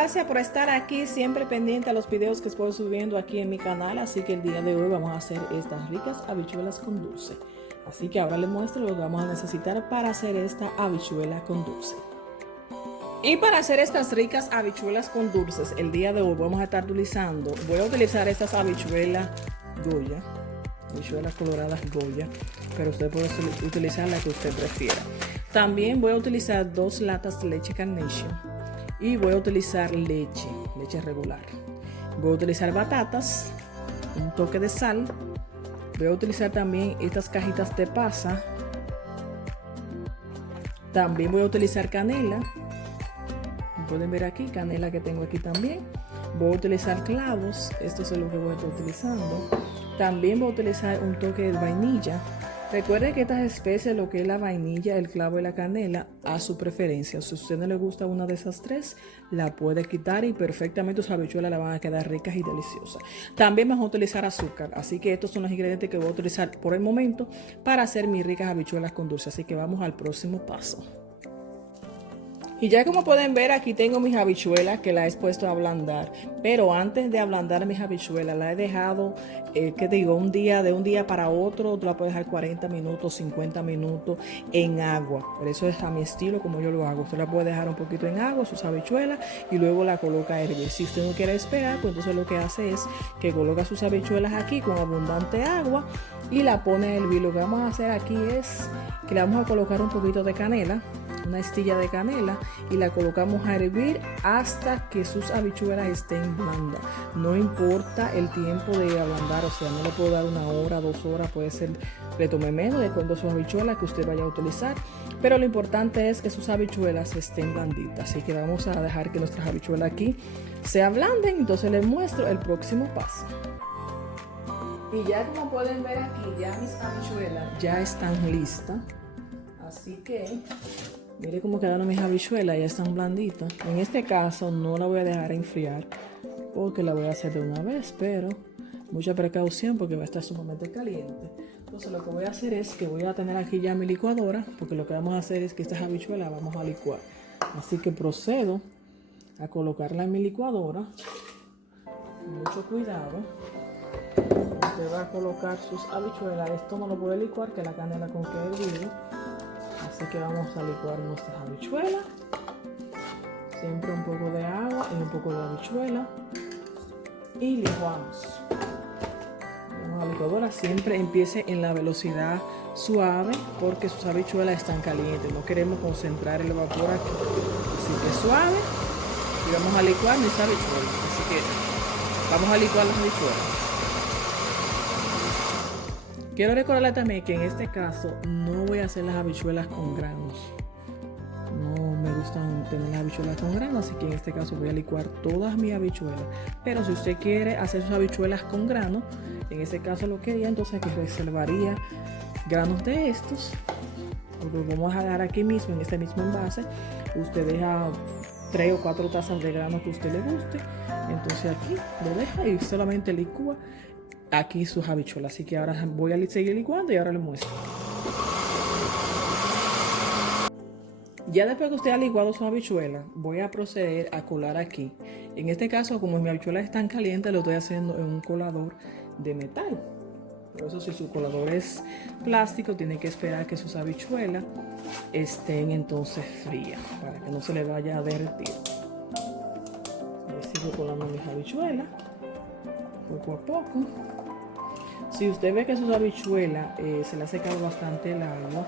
gracias por estar aquí, siempre pendiente a los videos que estoy subiendo aquí en mi canal. Así que el día de hoy vamos a hacer estas ricas habichuelas con dulce. Así que ahora les muestro lo que vamos a necesitar para hacer esta habichuela con dulce. Y para hacer estas ricas habichuelas con dulces, el día de hoy vamos a estar utilizando, voy a utilizar estas habichuelas Goya, habichuelas coloradas Goya, pero usted puede utilizar la que usted prefiera. También voy a utilizar 2 latas de leche Carnation y voy a utilizar leche regular. Voy a utilizar batatas, un toque de sal. Voy a utilizar también estas cajitas de pasa. También voy a utilizar canela. Pueden ver aquí, canela que tengo aquí también. Voy a utilizar clavos, esto es lo que voy a estar utilizando. También voy a utilizar un toque de vainilla. Recuerden que estas especies, lo que es la vainilla, el clavo y la canela, a su preferencia. Si a usted no le gusta una de esas tres, la puede quitar y perfectamente sus habichuelas la van a quedar ricas y deliciosas. También vamos a utilizar azúcar, así que estos son los ingredientes que voy a utilizar por el momento para hacer mis ricas habichuelas con dulce. Así que vamos al próximo paso. Y ya como pueden ver, aquí tengo mis habichuelas que las he puesto a ablandar. Pero antes de ablandar mis habichuelas, las he dejado, de un día para otro. Tú la puedes dejar 40 minutos, 50 minutos en agua. Por eso es a mi estilo como yo lo hago. Usted la puede dejar un poquito en agua, sus habichuelas, y luego la coloca a hervir. Si usted no quiere esperar, pues entonces lo que hace es que coloca sus habichuelas aquí con abundante agua y la pone a hervir. Lo que vamos a hacer aquí es que le vamos a colocar un poquito de canela, una estilla de canela, y la colocamos a hervir hasta que sus habichuelas estén blandas. No importa el tiempo de ablandar, o sea, no le puedo dar 1 hora, 2 horas, puede ser, le tome menos de cuando sus habichuelas que usted vaya a utilizar, pero lo importante es que sus habichuelas estén blanditas. Así que vamos a dejar que nuestras habichuelas aquí se ablanden, entonces les muestro el próximo paso. Y ya como pueden ver aquí, ya mis habichuelas ya están listas, así que mire cómo quedaron mis habichuelas, ya están blanditas. En este caso no la voy a dejar enfriar porque la voy a hacer de una vez, pero mucha precaución porque va a estar sumamente caliente. Entonces lo que voy a hacer es que voy a tener aquí ya mi licuadora, porque lo que vamos a hacer es que estas habichuelas vamos a licuar. Así que procedo a colocarla en mi licuadora con mucho cuidado. Usted va a colocar sus habichuelas. Esto no lo puede licuar, que la canela con que he hervido. Así que vamos a licuar nuestras habichuelas. Siempre un poco de agua y un poco de habichuela. Y licuamos. La licuadora siempre empiece en la velocidad suave porque sus habichuelas están calientes. No queremos concentrar el vapor aquí. Así que suave. Y vamos a licuar mis habichuelas. Así que vamos a licuar las habichuelas. Quiero recordarle también que en este caso no voy a hacer las habichuelas con granos. No me gustan tener las habichuelas con granos, así que en este caso voy a licuar todas mis habichuelas. Pero si usted quiere hacer sus habichuelas con granos, en este caso lo que haría entonces es que reservaría granos de estos. Lo vamos a dar aquí mismo, en este mismo envase. Usted deja 3 o 4 tazas de granos que a usted le guste. Entonces aquí lo deja y solamente licúa aquí sus habichuelas. Así que ahora voy a seguir licuando y ahora les muestro. Ya después que usted ha licuado sus habichuelas, voy a proceder a colar aquí. En este caso, como mis habichuelas están calientes, lo estoy haciendo en un colador de metal. Por eso, si su colador es plástico, tiene que esperar que sus habichuelas estén entonces frías para que no se le vaya a derretir. Sigo colando mis habichuelas poco a poco. Si usted ve que sus habichuelas se le ha secado bastante el agua,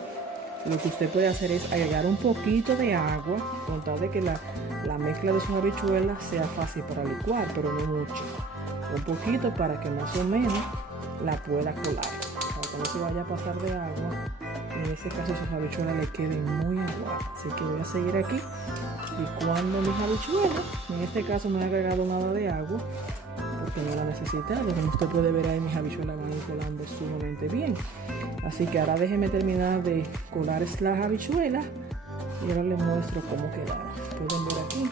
lo que usted puede hacer es agregar un poquito de agua, con tal de que la mezcla de sus habichuelas sea fácil para licuar, pero no mucho. Un poquito para que más o menos la pueda colar, para que no se vaya a pasar de agua. En ese caso sus habichuelas le queden muy aguadas. Así que voy a seguir aquí licuando mis habichuelas. En este caso no he agregado nada de agua porque no la necesitaba. Como usted puede ver ahí, mis habichuelas van colando sumamente bien. Así que ahora déjeme terminar de colar las habichuelas y ahora les muestro cómo quedaron. Pueden ver aquí,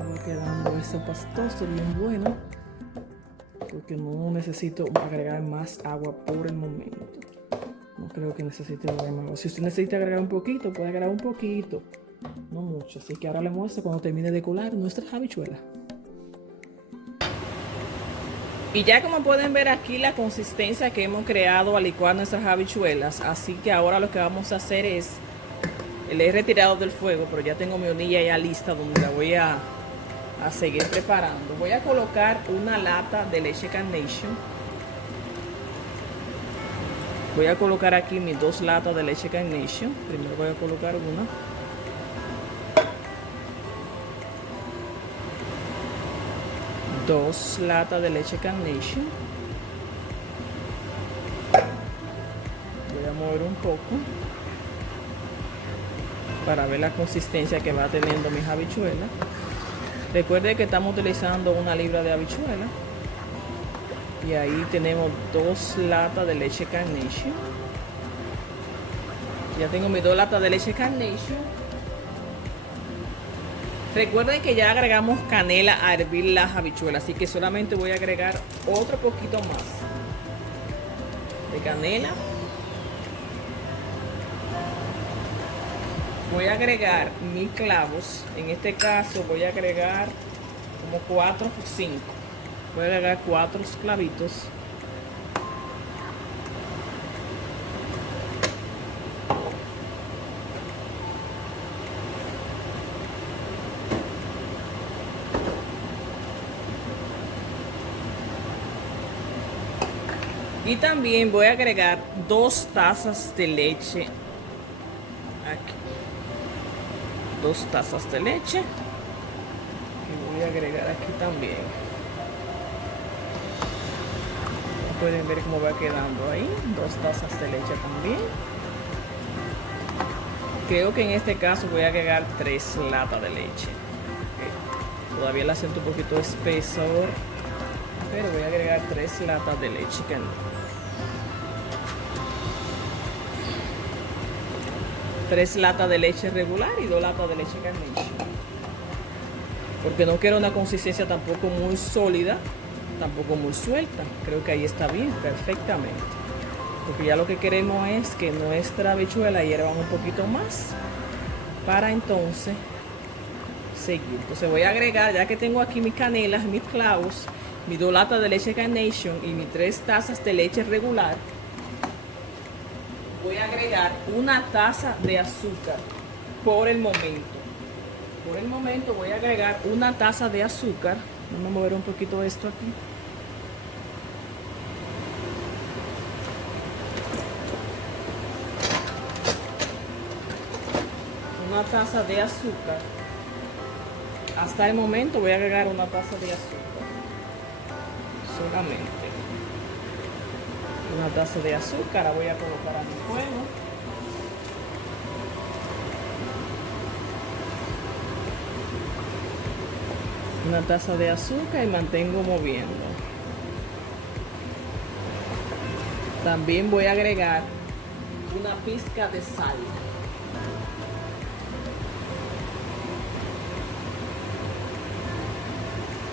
va quedando ese pastoso bien bueno, porque no necesito agregar más agua por el momento. No creo que necesite agregar más agua. Si usted necesita agregar un poquito, puede agregar un poquito. no mucho. Así que ahora les muestro cuando termine de colar nuestras habichuelas. Y ya como pueden ver aquí la consistencia que hemos creado al licuar nuestras habichuelas. Así que ahora lo que vamos a hacer es, le he retirado del fuego, pero ya tengo mi hornilla ya lista donde la voy a seguir preparando. Voy a colocar una lata de leche Carnation. Voy a colocar aquí mis 2 latas de leche Carnation. Primero voy a colocar una. Dos latas de leche Carnation. Voy a mover un poco para ver la consistencia que va teniendo mis habichuelas. Recuerden que estamos utilizando 1 libra de habichuelas. Y ahí tenemos 2 latas de leche Carnation. Ya tengo mis 2 latas de leche Carnation. Recuerden que ya agregamos canela a hervir las habichuelas, así que solamente voy a agregar otro poquito más de canela. Voy a agregar mis clavos. En este caso voy a agregar como 4 o 5. Voy a agregar 4 clavitos. Y también voy a agregar 2 tazas de leche. Aquí. 2 tazas de leche. Y voy a agregar aquí también. Pueden ver cómo va quedando ahí. 2 tazas de leche también. Creo que en este caso voy a agregar 3 latas de leche. Okay. Todavía la siento un poquito espesor, pero voy a agregar 3 latas de leche. 3 latas de leche regular y 2 latas de leche Carnation. Porque no quiero una consistencia tampoco muy sólida, tampoco muy suelta. Creo que ahí está bien, perfectamente. Porque ya lo que queremos es que nuestra habichuela hierva un poquito más para entonces seguir. Entonces voy a agregar, ya que tengo aquí mis canelas, mis clavos, mis 2 latas de leche Carnation y mis 3 tazas de leche regular, voy a agregar 1 taza de azúcar por el momento. Por el momento voy a agregar 1 taza de azúcar. Vamos a mover un poquito esto aquí. Una taza de azúcar. Hasta el momento voy a agregar 1 taza de azúcar. Solamente 1 taza de azúcar. La voy a colocar a mi fuego. Una taza de azúcar y mantengo moviendo. También voy a agregar una pizca de sal.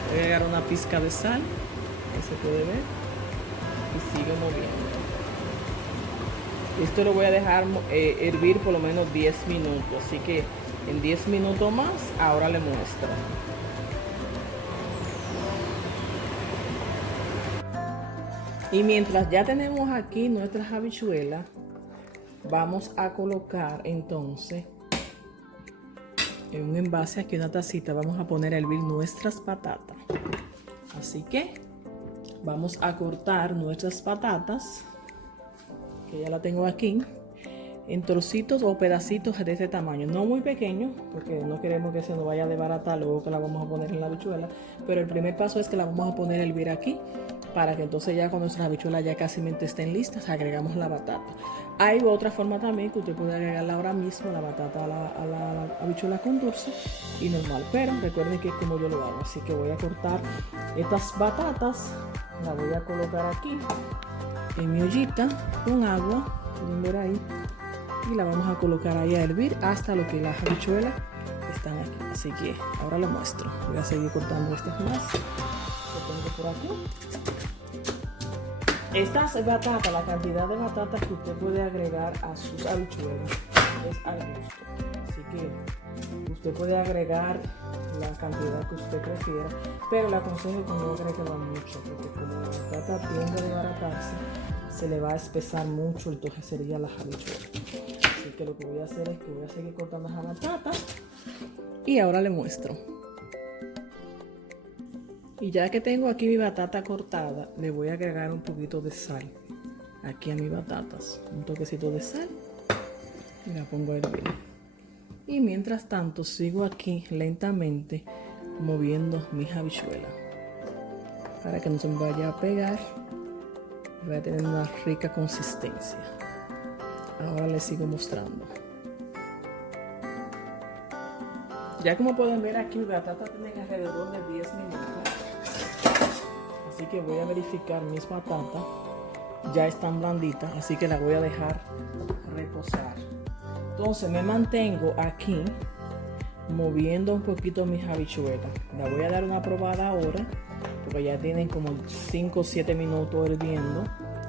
Voy a agregar una pizca de sal, que se puede ver, y sigo moviendo. Esto lo voy a dejar hervir por lo menos 10 minutos, así que en 10 minutos más, ahora le muestro. Y mientras ya tenemos aquí nuestras habichuelas, vamos a colocar entonces en un envase, aquí una tacita, vamos a poner a hervir nuestras patatas. Así que vamos a cortar nuestras patatas, que ya la tengo aquí, en trocitos o pedacitos de este tamaño, no muy pequeños, porque no queremos que se nos vaya a desbaratar luego que la vamos a poner en la habichuela. Pero el primer paso es que la vamos a poner a hervir aquí, para que entonces ya cuando nuestras habichuelas ya casi estén listas, agregamos la batata. Hay otra forma también que usted puede agregarla ahora mismo, la batata a la habichuela con dulce y normal, pero recuerden que es como yo lo hago. Así que voy a cortar estas batatas, la voy a colocar aquí en mi ollita con agua, pueden ver ahí, y la vamos a colocar ahí a hervir hasta lo que las habichuelas están aquí. Así que ahora les muestro. Voy a seguir cortando estas más que tengo por aquí. Estas batatas, la cantidad de batatas que usted puede agregar a sus habichuelas es al gusto. Así que usted puede agregar la cantidad que usted prefiera, pero le aconsejo que no agregue mucho, porque como la batata tiende a desbaratarse, se le va a espesar mucho, entonces sería las habichuelas. Así que lo que voy a hacer es que voy a seguir cortando las batatas y ahora le muestro. Y ya que tengo aquí mi batata cortada, le voy a agregar un poquito de sal aquí a mis batatas, un toquecito de sal y la pongo a hervir. Y mientras tanto sigo aquí lentamente moviendo mis habichuelas para que no se me vaya a pegar. Voy a tener una rica consistencia. Ahora les sigo mostrando. Ya como pueden ver aquí, mis batatas tienen alrededor de 10 minutos. Así que voy a verificar mis batatas. Ya están blanditas, así que las voy a dejar reposar. Entonces me mantengo aquí moviendo un poquito mis habichuelas. La voy a dar una probada ahora, porque ya tienen como 5 o 7 minutos hirviendo.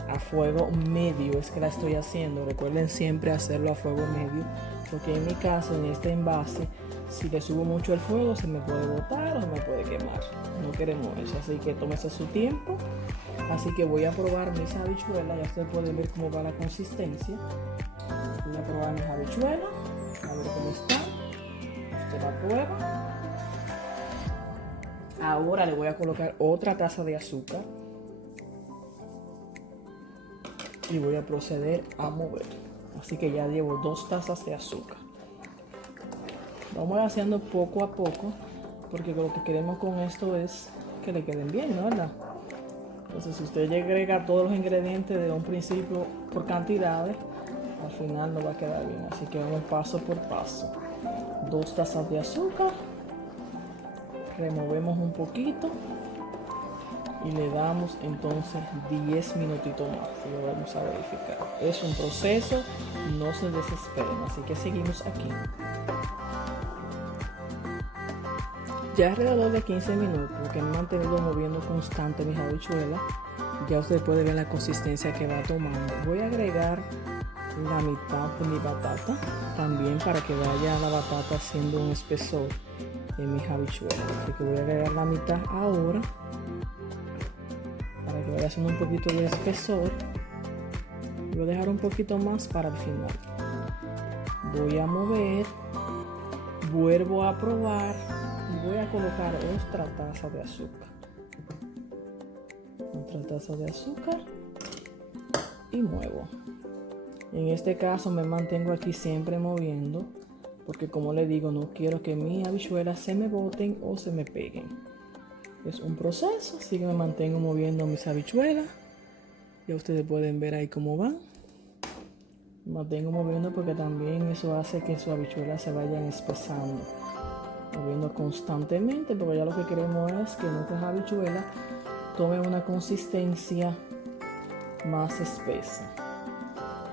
A fuego medio es que la estoy haciendo. Recuerden siempre hacerlo a fuego medio, porque en mi caso, en este envase, si le subo mucho el fuego se me puede botar o se me puede quemar. No queremos eso, así que tómese su tiempo. Así que voy a probar mis habichuelas. Ya ustedes pueden ver cómo va la consistencia. Voy a probar mis habichuelas, a ver cómo están. Usted la prueba. Ahora le voy a colocar otra taza de azúcar y voy a proceder a mover. Así que ya llevo 2 tazas de azúcar. Vamos haciendo poco a poco, porque lo que queremos con esto es que le queden bien, ¿no? ¿Verdad? Entonces, si usted agrega todos los ingredientes de un principio por cantidades, al final no va a quedar bien. Así que vamos paso por paso. 2 tazas de azúcar, removemos un poquito y le damos entonces 10 minutitos más y lo vamos a verificar. Es un proceso, no se desesperen, así que seguimos aquí. Ya alrededor de 15 minutos, porque he mantenido moviendo constante mis habichuelas, ya usted puede ver la consistencia que va tomando. Voy a agregar la mitad de mi batata también para que vaya la batata haciendo un espesor en mis habichuelas. Así que voy a agregar la mitad ahora para que vaya haciendo un poquito de espesor. Voy a dejar un poquito más para el final. Voy a mover, vuelvo a probar y voy a colocar otra taza de azúcar. Otra taza de azúcar y muevo. En este caso me mantengo aquí siempre moviendo, porque como les digo, no quiero que mis habichuelas se me boten o se me peguen. Es un proceso, así que me mantengo moviendo mis habichuelas. Ya ustedes pueden ver ahí cómo van. Me mantengo moviendo porque también eso hace que sus habichuelas se vayan espesando. Moviendo constantemente, porque ya lo que queremos es que nuestras habichuelas tomen una consistencia más espesa.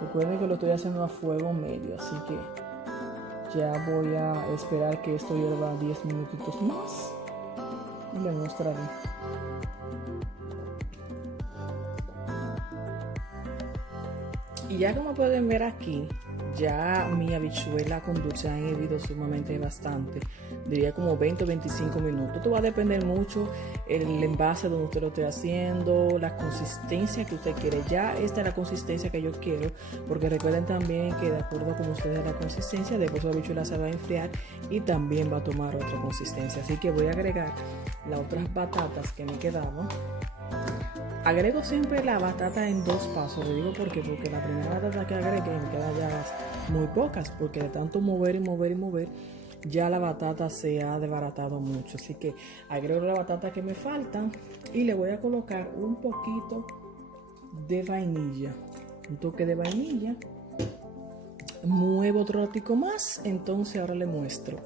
Recuerden que lo estoy haciendo a fuego medio, así que ya voy a esperar que esto hierva 10 minutitos más y les mostraré. Y ya como pueden ver aquí, ya mi habichuela con dulce han hervido sumamente bastante, diría como 20 o 25 minutos. Esto va a depender mucho el envase donde usted lo esté haciendo, la consistencia que usted quiere. Ya esta es la consistencia que yo quiero, porque recuerden también que de acuerdo con ustedes la consistencia, después su habichuela se va a enfriar y también va a tomar otra consistencia. Así que voy a agregar las otras batatas que me quedaban. Agrego siempre la batata en 2 pasos. Le digo porque la primera batata que agregué me quedan ya muy pocas, porque de tanto mover y mover y mover ya la batata se ha desbaratado mucho. Así que agrego la batata que me faltan y le voy a colocar un poquito de vainilla, un toque de vainilla. Muevo otro ratico más, entonces ahora le muestro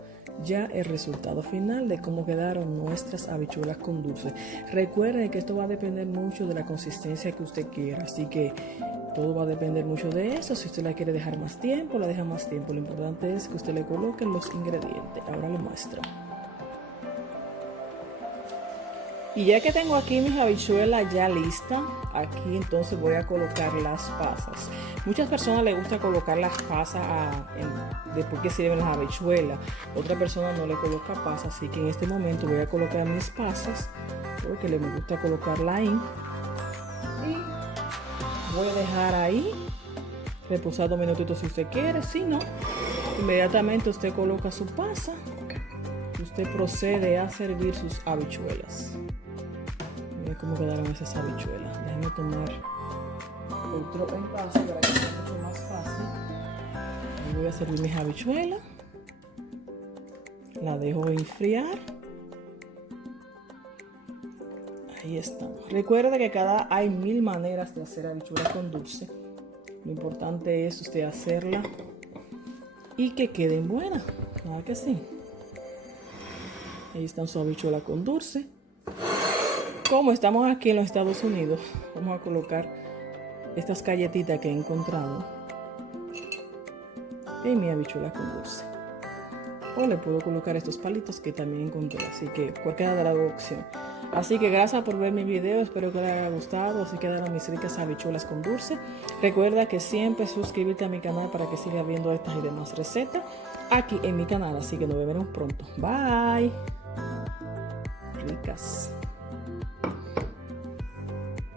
ya el resultado final de cómo quedaron nuestras habichuelas con dulce. Recuerden que esto va a depender mucho de la consistencia que usted quiera, así que todo va a depender mucho de eso. Si usted la quiere dejar más tiempo, la deja más tiempo. Lo importante es que usted le coloque los ingredientes. Ahora le muestro. Y ya que tengo aquí mis habichuelas ya listas, aquí entonces voy a colocar las pasas. Muchas personas les gusta colocar las pasas después que sirven las habichuelas. Otra persona no le coloca pasas, así que en este momento voy a colocar mis pasas porque me gusta colocarla ahí. Y voy a dejar ahí reposar 2 minutitos si usted quiere. Si no, inmediatamente usted coloca su pasa. Usted procede a servir sus habichuelas. Miren cómo quedaron esas habichuelas. Déjenme tomar otro envase para que sea mucho más fácil. Y voy a servir mis habichuelas. La dejo enfriar. Ahí está. Recuerde que hay 1000 maneras de hacer habichuelas con dulce. Lo importante es usted hacerla y que queden buenas. ¿Verdad que sí? Ahí están sus habichuelas con dulce. Como estamos aquí en los Estados Unidos, vamos a colocar estas galletitas que he encontrado en mi habichuela con dulce. O le puedo colocar estos palitos que también encontré. Así que cualquiera de las dos opciones. Así que gracias por ver mi video. Espero que les haya gustado. Así quedaron mis ricas habichuelas con dulce. Recuerda que siempre suscribirte a mi canal para que sigas viendo estas y demás recetas aquí en mi canal. Así que nos veremos pronto. Bye. Ricas.